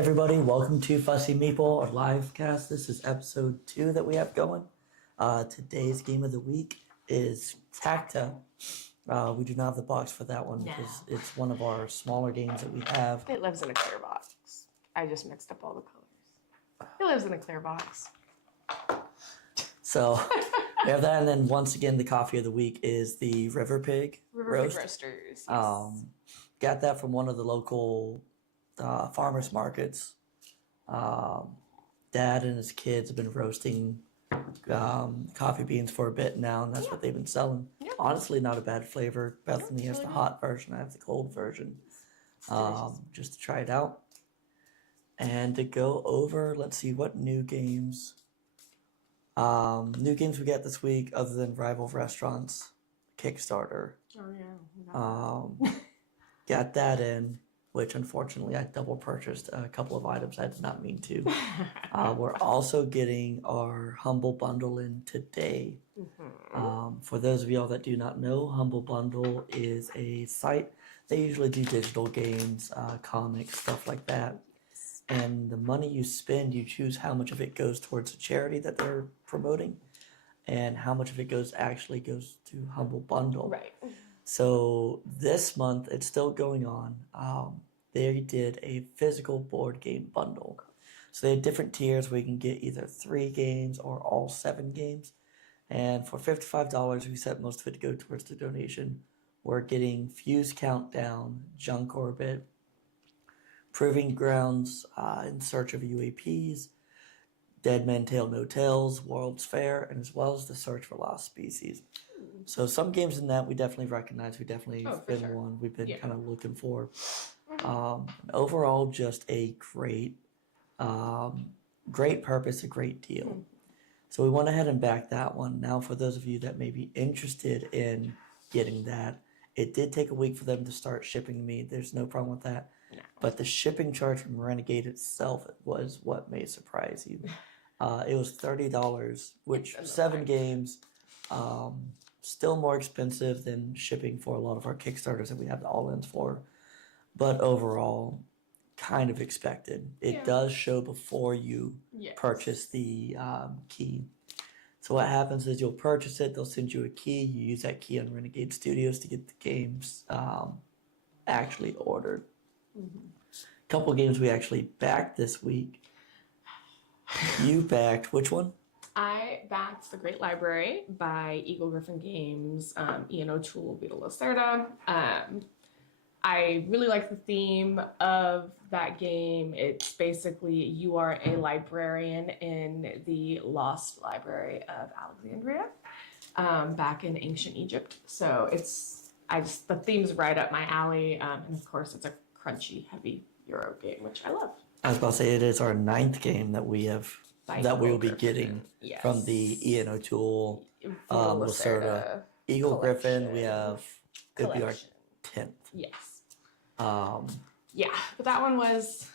everybody, welcome to Fussy Meeple, our live cast. This is episode 2 that we have going. Today's game of the week is Tacta. We do not have the box for that one because it's one of our smaller games that we have. It lives in a clear box. I just mixed up all the colors. It lives in a clear box. So we have that, and then once again, the coffee of the week is the River Pig Roast. Roasters. Yes. Got that from one of the local farmers markets. Dad and his kids have been roasting coffee beans for a bit now, and that's what they've been selling. Yeah. Honestly, not a bad flavor. Bethany has the hot version. I have the cold version. Just to try it out. And to go over, let's see, what new games. New games we got this week other than Rival Restaurants, Kickstarter. Oh, yeah. Got that in, which unfortunately I double purchased a couple of items I did not mean to. We're also getting our Humble Bundle in today. Mm-hmm. For those of y'all that do not know, Humble Bundle is a site. They usually do digital games, comics, stuff like that. And the money you spend, you choose how much of it goes towards a charity that they're promoting and how much of it goes to Humble Bundle. Right. So this month, it's still going on. They did a physical board game bundle. So they had different tiers where you can get either 3 games or all 7 games. And for $55, we set most of it to go towards the donation. We're getting Fuse Countdown, Junk Orbit, Proving Grounds, In Search of UAPs, Dead Men Tell No Tales, World's Fair, and as well as The Search for Lost Species. So some games in that we definitely recognize. We definitely been one we've been kind of looking for. Overall, just a great purpose, a great deal. So we went ahead and backed that one. Now, for those of you that may be interested in getting that, it did take a week for them to start shipping to me. There's no problem with that. No. But the shipping charge from Renegade itself was what may surprise you. It was $30, which 7 games, still more expensive than shipping for a lot of our Kickstarters that we have the all-ins for. But overall, kind of expected. It does show before you purchase the key. So what happens is you'll purchase it, they'll send you a key, you use that key on Renegade Studios to get the games actually ordered. Mm-hmm. A couple games we actually backed this week. You backed which one? I backed The Great Library by Eagle Griffin Games, Ian O'Toole, Vita Lacerda. I really like the theme of that game. It's basically you are a librarian in the lost library of Alexandria, back in ancient Egypt. So the theme's right up my alley, and of course it's a crunchy, heavy Euro game, which I love. I was about to say it is our 9th game that we will be getting from the Ian O'Toole, Lacerda, Eagle Griffin. We have it'll be our 10th. Yes. But that one was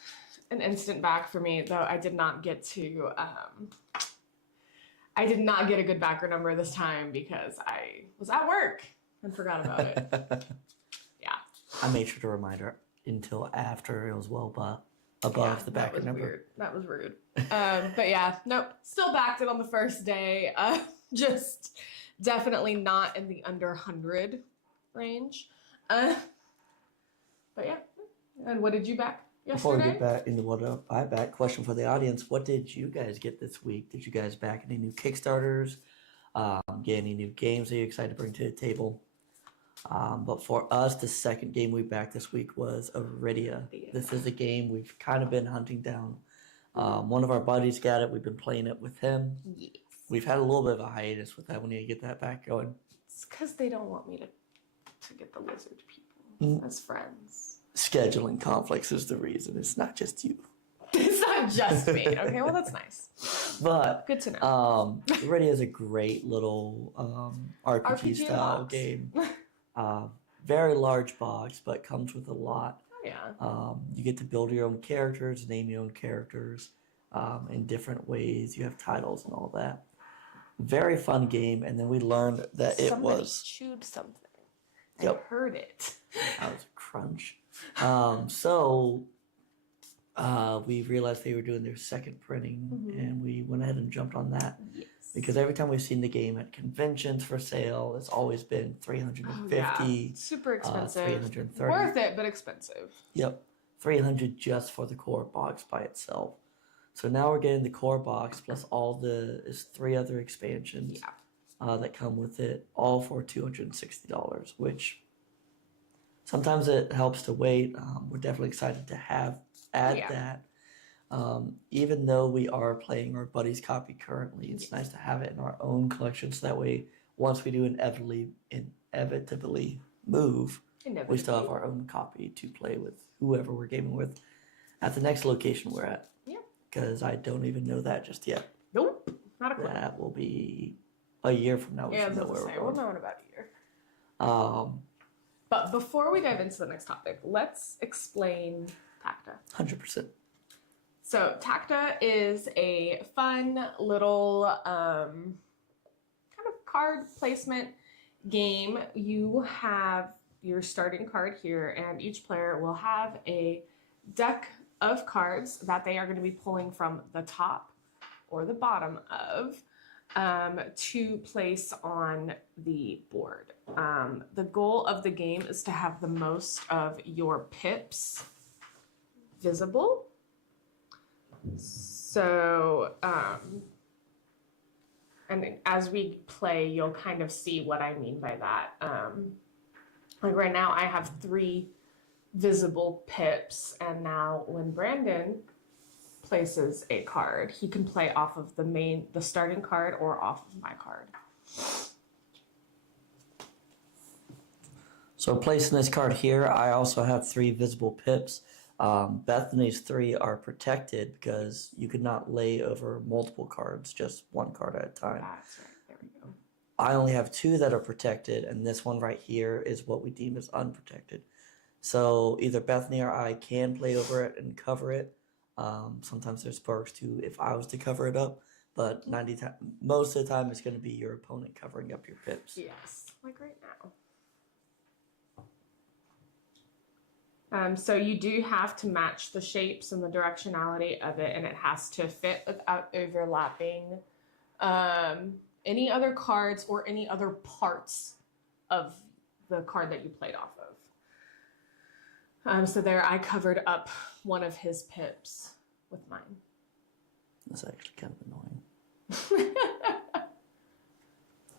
an instant back for me, though I did not get to. I did not get a good backer number this time because I was at work and forgot about it. I made sure to remind her until after it was well above the backer number. Weird. That was rude. Still backed it on the first day. Just definitely not in the under 100 range. And what did you back yesterday? Before we get back into what I back, question for the audience: what did you guys get this week? Did you guys back any new Kickstarters? Get any new games that you're excited to bring to the table? But for us, the second game we backed this week was Iridia. This is a game we've kind of been hunting down. One of our buddies got it. We've been playing it with him. Yes. We've had a little bit of a hiatus with that. We need to get that back going. It's because they don't want me to get the lizard people as friends. Scheduling conflicts is the reason. It's not just you. It's not just me. Okay, well, that's nice. But good to know. Iridia is a great little RPG style game. Very large box, but comes with a lot. Oh, yeah. You get to build your own characters, name your own characters in different ways. You have titles and all that. Very fun game. And then we learned that Somebody chewed something. I heard it. That was a crunch. So we realized they were doing their second printing, and we went ahead and jumped on that. Yes. Because every time we've seen the game at conventions for sale, it's always been $350. Super expensive. $330. Worth it, but expensive. Yep, $300 just for the core box by itself. So now we're getting the core box plus all is 3 other expansions that come with it, all for $260, which sometimes it helps to wait. We're definitely excited to add that. Even though we are playing our buddy's copy currently, it's nice to have it in our own collection, so that way once we do inevitably move, we still have our own copy to play with whoever we're gaming with at the next location we're at. Yeah. Because I don't even know that just yet. Nope, not a clue. That will be a year from now. We'll know in about a year. But before we dive into the next topic, let's explain Tacta. 100%. So Tacta is a fun little kind of card placement game. You have your starting card here, and each player will have a deck of cards that they are going to be pulling from the top or the bottom of to place on the board. The goal of the game is to have the most of your pips visible. So, and as we play, you'll kind of see what I mean by that. Like right now, I have 3 visible pips, and now when Brandon places a card, he can play off of the starting card or off of my card. So placing this card here, I also have 3 visible pips. Bethany's 3 are protected because you could not lay over multiple cards, just one card at a time. That's right. There we go. I only have 2 that are protected, and this one right here is what we deem as unprotected. So either Bethany or I can play over it and cover it. Sometimes there's perks too if I was to cover it up, but most of the time it's going to be your opponent covering up your pips. Yes, like right now. So you do have to match the shapes and the directionality of it, and it has to fit without overlapping any other cards or any other parts of the card that you played off of. So there I covered up one of his pips with mine. That's actually kind of annoying.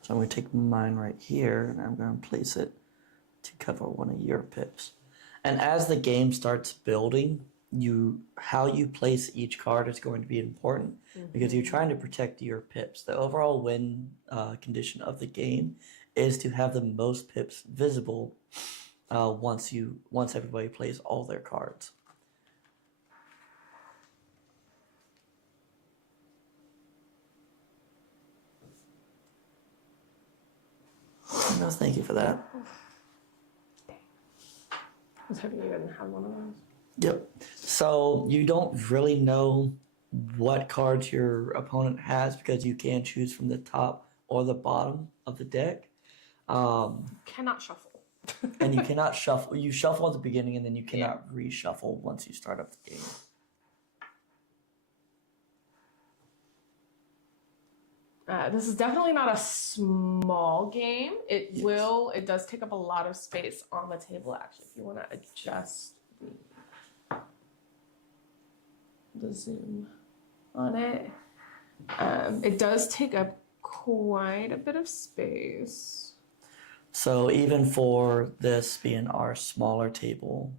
So I'm going to take mine right here, and I'm going to place it to cover one of your pips. And as the game starts building, how you place each card is going to be important because you're trying to protect your pips. The overall win condition of the game is to have the most pips visible once everybody plays all their cards. No, thank you for that. I was hoping you didn't have one of those. Yep. So you don't really know what cards your opponent has because you can choose from the top or the bottom of the deck. Cannot shuffle. And you cannot shuffle. You shuffle at the beginning and then you cannot reshuffle once you start up the game. This is definitely not a small game. It does take up a lot of space on the table, actually, if you want to adjust the zoom on it. It does take up quite a bit of space. So even for this being our smaller table,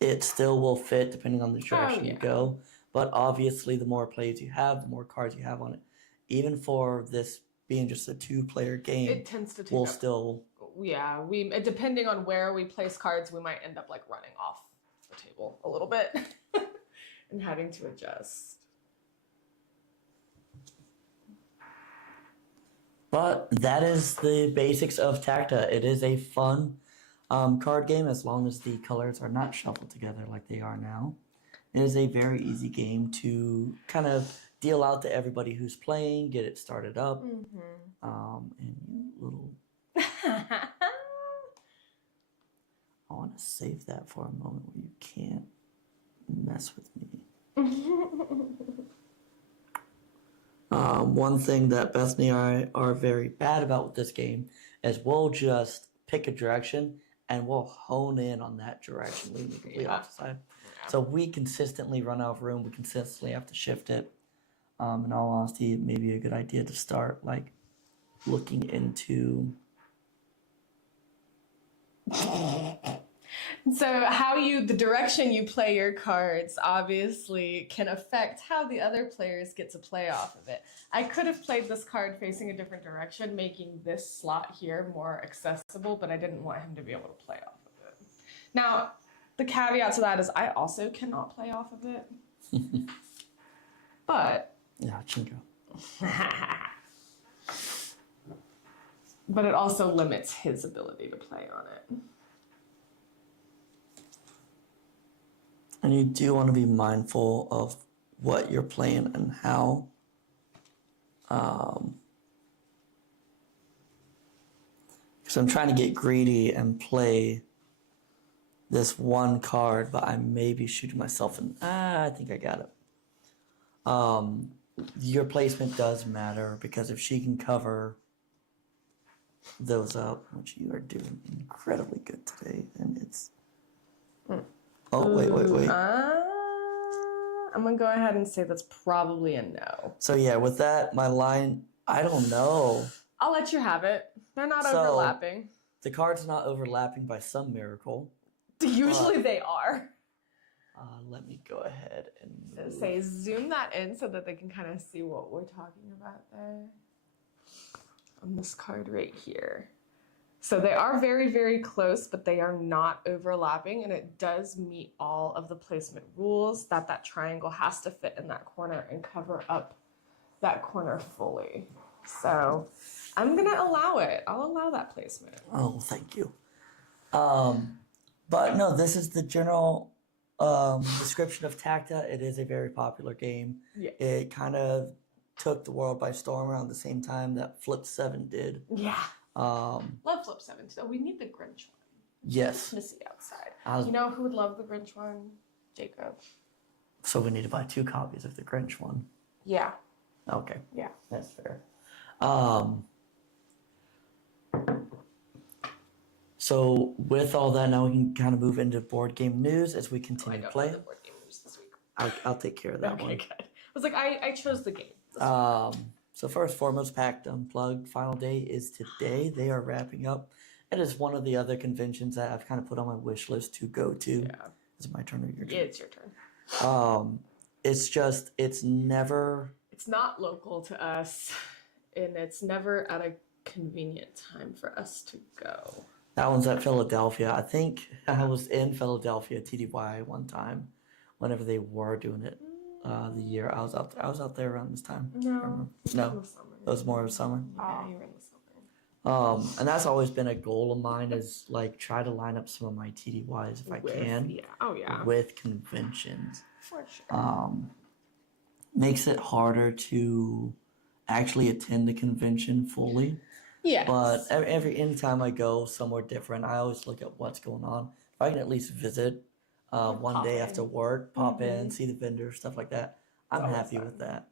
it still will fit depending on the direction you go. But obviously, the more plays you have, the more cards you have on it. Even for this being just a 2-player game, it tends to take we'll still... Yeah, depending on where we place cards, we might end up like running off the table a little bit and having to adjust. But that is the basics of Tacta. It is a fun card game as long as the colors are not shuffled together like they are now. It is a very easy game to kind of deal out to everybody who's playing, get it started up. And you little... I want to save that for a moment where you can't mess with me. One thing that Bethany and I are very bad about with this game is we'll just pick a direction and we'll hone in on that direction, leaving the complete opposite side. Yeah. So we consistently run out of room. We consistently have to shift it. In all honesty, it may be a good idea to start like looking into. So the direction you play your cards obviously can affect how the other players get to play off of it. I could have played this card facing a different direction, making this slot here more accessible, but I didn't want him to be able to play off of it. Now, the caveat to that is I also cannot play off of it. But Yeah, Chingo. but it also limits his ability to play on it. And you do want to be mindful of what you're playing and how. Because I'm trying to get greedy and play this one card, but I may be shooting myself in. I think I got it. Your placement does matter because if she can cover those up, which you are doing incredibly good today, and it's. Oh, wait. I'm going to go ahead and say that's probably a no. So, yeah, with that, my line, I don't know. I'll let you have it. They're not So, overlapping. The card's not overlapping by some miracle. Usually they are. Let me go ahead and move. Say zoom that in so that they can kind of see what we're talking about there. On this card right here. So they are very, very close, but they are not overlapping, and it does meet all of the placement rules that triangle has to fit in that corner and cover up that corner fully. So I'm going to allow it. I'll allow that placement. Oh, thank you. But no, this is the general description of Tacta. It is a very popular game. Yeah. It kind of took the world by storm around the same time that Flip 7 did. Yeah. Love Flip 7 too. We need the Grinch one. Yes. Missy outside. You know who would love the Grinch one? Jacob. So we need to buy 2 copies of the Grinch one. Yeah. Okay. Yeah. That's fair. So with all that, now we can kind of move into board game news as we continue to play. The board game news this week. I'll take care of that one. Okay, good. I was like, I chose the game. So first, foremost, Pact Unplugged final day is today. They are wrapping up. It is one of the other conventions that I've kind of put on my wish list to go to. Yeah. Is it my turn or your turn? Yeah, it's your turn. It's never. It's not local to us, and it's never at a convenient time for us to go. That one's at Philadelphia. I think I was in Philadelphia TDY one time, whenever they were doing it. The year I was out there. I was out there around this time. No. No. It was more of summer. Yeah, you were in the summer. And that's always been a goal of mine is like try to line up some of my TDYs if I can. Yeah. Oh yeah. With conventions. For sure. Makes it harder to actually attend the convention fully. Yeah. But anytime I go somewhere different, I always look at what's going on. If I can at least visit one day after work, pop in, see the vendors, stuff like that, I'm happy with that.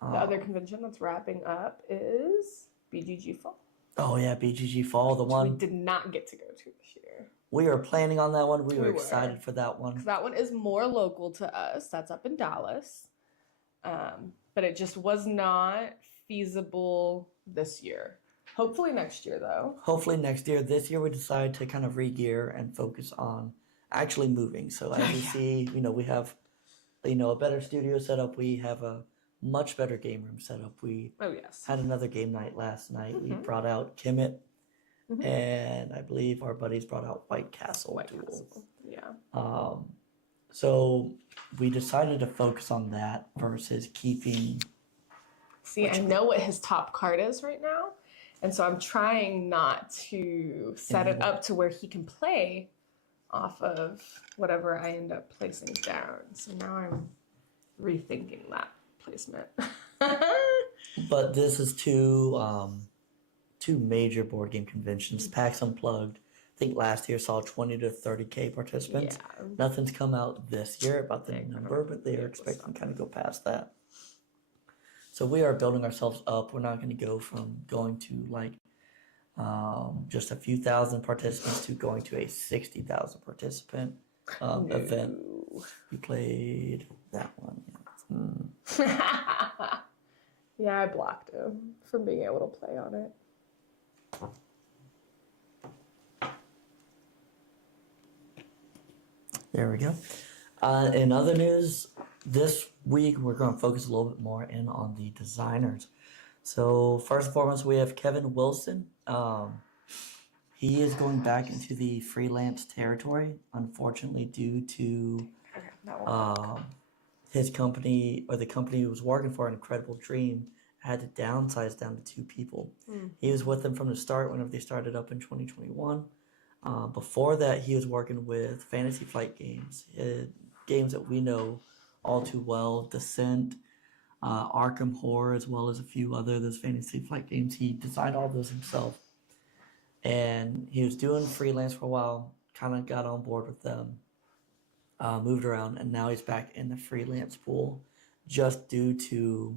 The other convention that's wrapping up is BGG Fall. Oh yeah, BGG Fall, the one we did not get to go to this year. We were planning on that one. We were excited for that one. That one is more local to us. That's up in Dallas. But it just was not feasible this year. Hopefully next year, though. Hopefully next year. This year we decided to kind of re-gear and focus on actually moving. So as you see, we have, a better studio setup. We have a much better game room setup. We had another game night last night. We brought out Kemet, and I believe our buddies brought out White Castle Duel. Yeah. So we decided to focus on that versus keeping. See, I know what his top card is right now, and so I'm trying not to set it up to where he can play off of whatever I end up placing down. So now I'm rethinking that placement. But this is two major board game conventions, PAX Unplugged, think last year saw 20 to 30K participants. Yeah. Nothing's come out this year about the Yeah, number, but they are yeah, expecting to kind of go past that. So we are building ourselves up. We're not going to go from going to like just a few thousand participants to going to a 60,000 participant event. You played that one. Yeah. Yeah, I blocked him from being able to play on it. There we go. In other news, this week we're going to focus a little bit more in on the designers. So first and foremost, we have Kevin Wilson. He is going back into the freelance territory, unfortunately, due to his company, or the company he was working for, An Incredible Dream, had to downsize down to 2 people. He was with them from the start whenever they started up in 2021. Before that, he was working with Fantasy Flight Games, games that we know all too well, Descent, Arkham Horror, as well as a few other those Fantasy Flight games. He designed all those himself. And he was doing freelance for a while, kind of got on board with them, moved around, and now he's back in the freelance pool just due to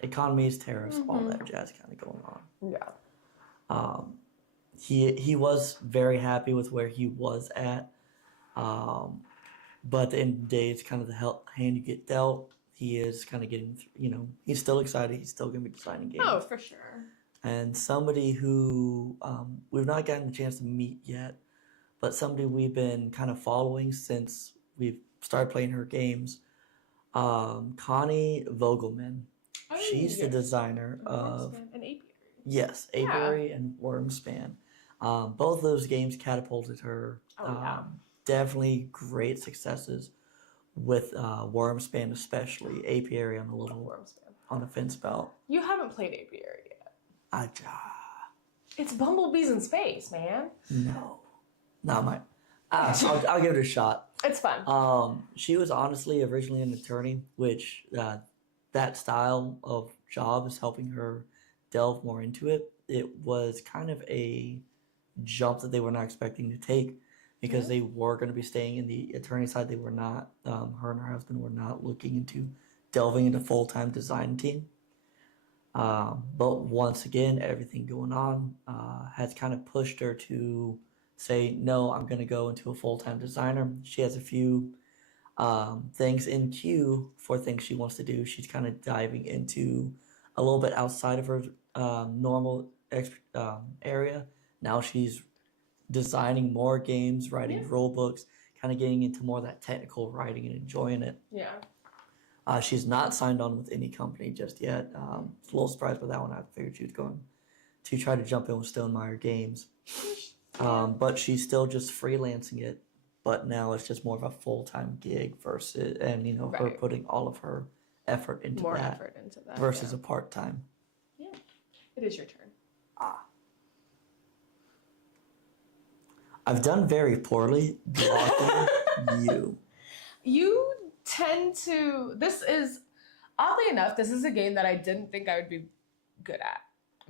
economies, tariffs, all that jazz kind of going on. Yeah. He was very happy with where he was at, but at the end of the day, it's kind of the hand you get dealt. He is kind of getting, he's still excited. He's still going to be designing games. Oh, for sure. And somebody who we've not gotten the chance to meet yet, but somebody we've been kind of following since we've started playing her games, Connie Vogelman. Oh, She's the designer of an apiary. Yes, Apiary and Wormspan. Both of those games catapulted her. Definitely great successes with Wormspan, especially Apiary on a fence belt. You haven't played Apiary yet. It's bumblebees in space, man. No, not mine. I'll give it a shot. It's fun. She was honestly originally an attorney, which that style of job is helping her delve more into it. It was kind of a jump that they were not expecting to take because they were going to be staying in the attorney side. They were not, her and her husband were not looking into delving into full-time design team. But once again, everything going on has kind of pushed her to say, no, I'm going to go into a full-time designer. She has a few things in queue for things she wants to do. She's kind of diving into a little bit outside of her normal area. Now she's designing more games, writing rule books, kind of getting into more of that technical writing and enjoying it. Yeah. She's not signed on with any company just yet. A little surprised by that one. I figured she was going to try to jump in with Stonemeyer Games. But she's still just freelancing it. But now it's just more of a full-time gig versus, and her putting all of her effort into that versus a part-time. Yeah. It is your turn. I've done very poorly blocking you. You tend to, oddly enough, this is a game that I didn't think I would be good at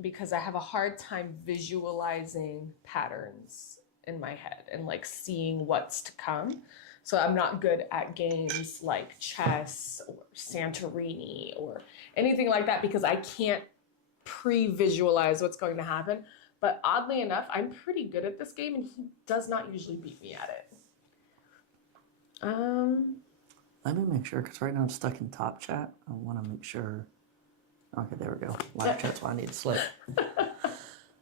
because I have a hard time visualizing patterns in my head and like seeing what's to come. So I'm not good at games like chess or Santorini or anything like that because I can't pre-visualize what's going to happen. But oddly enough, I'm pretty good at this game and he does not usually beat me at it. Let me make sure, because right now I'm stuck in top chat. I want to make sure. Okay, there we go. Live chat's why I need to slip.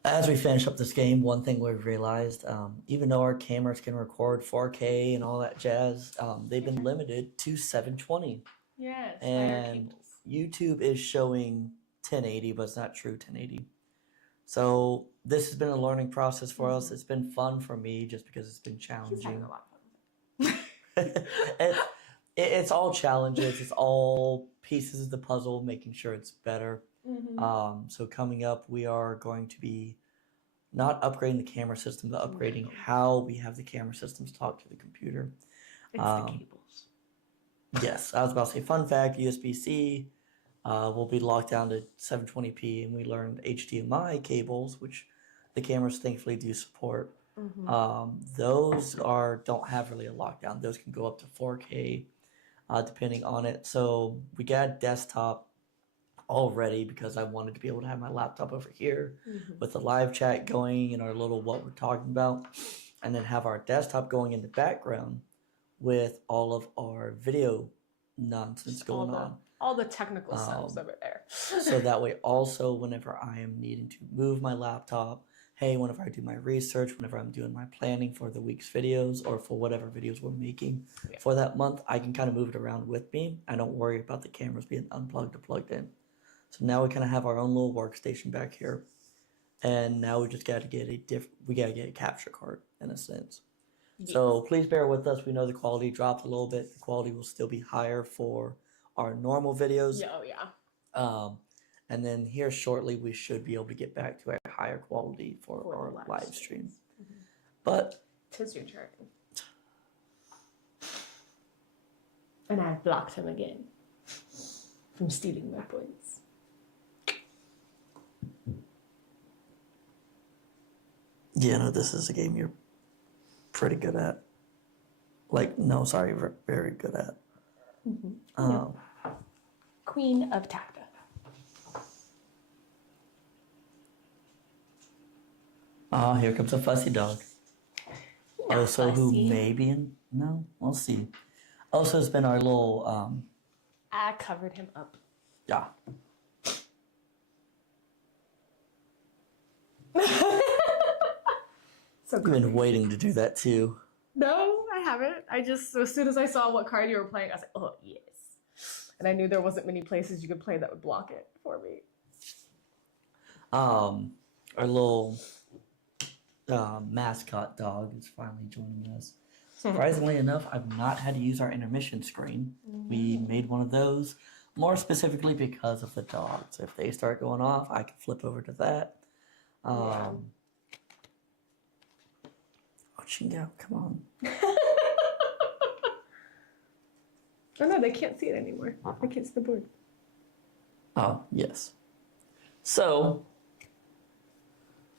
As we finish up this game, one thing we've realized, even though our cameras can record 4K and all that jazz, they've been limited to 720. Yes. And YouTube is showing 1080, but it's not true 1080. So this has been a learning process for us. It's been fun for me just because it's been challenging. He's having a lot of fun. It's all challenges. It's all pieces of the puzzle, making sure it's better. So coming up, we are going to be not upgrading the camera system, but upgrading how we have the camera systems talk to the computer. It's the cables. Yes, I was about to say, fun fact, USB-C will be locked down to 720p, and we learned HDMI cables, which the cameras thankfully do support. Those don't have really a lockdown. Those can go up to 4K, depending on it. So we got a desktop already because I wanted to be able to have my laptop over here with the live chat going and our little what we're talking about, and then have our desktop going in the background with all of our video nonsense going on. All the technical stuff's over there. So that way also whenever I am needing to move my laptop, hey, whenever I do my research, whenever I'm doing my planning for the week's videos or for whatever videos we're making for that month, I can kind of move it around with me. I don't worry about the cameras being unplugged or plugged in. So now we kind of have our own little workstation back here. And now we just got to get a capture card in a sense. Yes. So please bear with us. We know the quality dropped a little bit. The quality will still be higher for our normal videos. Yeah, oh yeah. And then here shortly, we should be able to get back to a higher quality for our live stream. But 'tis your turn. And I've blocked him again from stealing my points. Yeah, no, this is a game you're pretty good at. Very good at. Queen of Tacta. Oh, here comes a fussy dog. Not also, fussy. who may be in... No, we'll see. Also, has been our little... I covered him up. Yeah. So I've been waiting to do that too. No, I haven't. I just, as soon as I saw what card you were playing, I was like, oh, yes. And I knew there wasn't many places you could play that would block it for me. Our little mascot dog is finally joining us. Surprisingly enough, I've not had to use our intermission screen. We made one of those more specifically because of the dogs. If they start going off, I can flip over to that. Oh, Chingo, come on. Oh no, they can't see it anymore. They can't see the board. Oh, yes. So,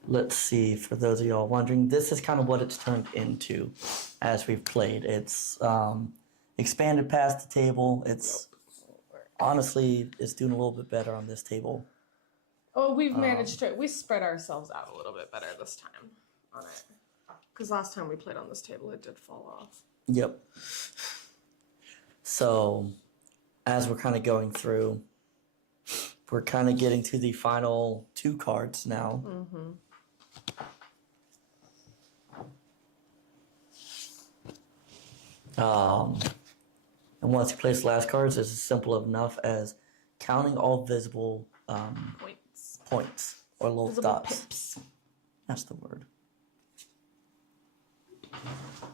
let's see, for those of y'all wondering, this is kind of what it's turned into as we've played. It's expanded past the table. It's honestly, it's doing a little bit better on this table. Oh, we've managed to, we spread ourselves out a little bit better this time on it. Because last time we played on this table, it did fall off. Yep. So, as we're kind of going through, we're kind of getting to the final 2 cards now. And once you place the last cards, it's as simple enough as counting all visible points or little Visible dots. pips. That's the word.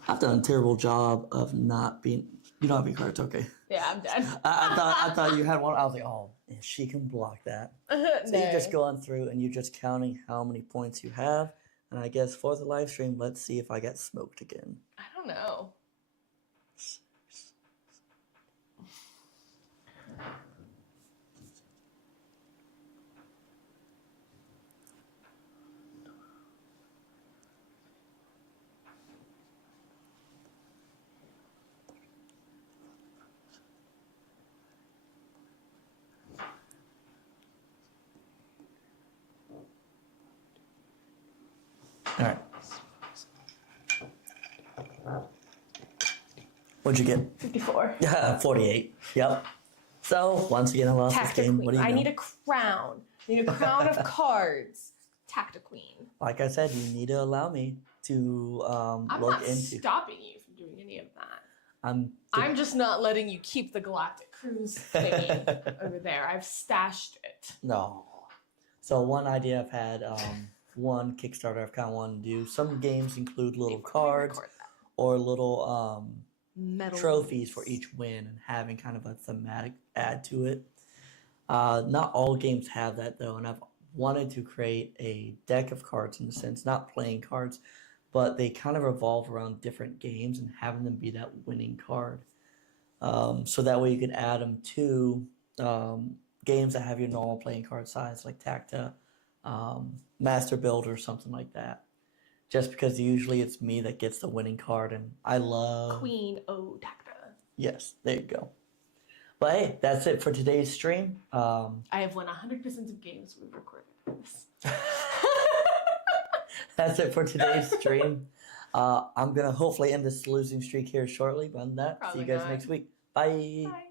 I've done a terrible job of not being. You don't have any cards, okay? Yeah, I'm dead. I thought you had one. I was like, oh, she can block that. So you're just going through and you're just counting how many points you have. And I guess for the live stream, let's see if I get smoked again. I don't know. All right. What'd you get? 54. Yeah, 48. Yep. So, once again, I lost this game. What do you know? I need a crown. I need a crown of cards. Tacta Queen. Like I said, you need to allow me to I'm look not into. stopping you from doing any of that. I'm just not letting you keep the Galactic Cruise thingy over there. I've stashed it. No. So one idea I've had, one Kickstarter I've kind of wanted to do. Some games include little cards or little Metal trophies for each win and having kind of a thematic add to it. Not all games have that though, and I've wanted to create a deck of cards in a sense, not playing cards, but they kind of revolve around different games and having them be that winning card. So that way you can add them to games that have your normal playing card size, like Tacta, Master Builder, something like that. just because usually it's me that gets the winning card, and I love Queen Otacta. Yes, there you go. But hey, that's it for today's stream. I have won 100% of games we've recorded. That's it for today's stream. I'm gonna hopefully end this losing streak here shortly. But on that, Probably see you guys not. next week. Bye. Bye.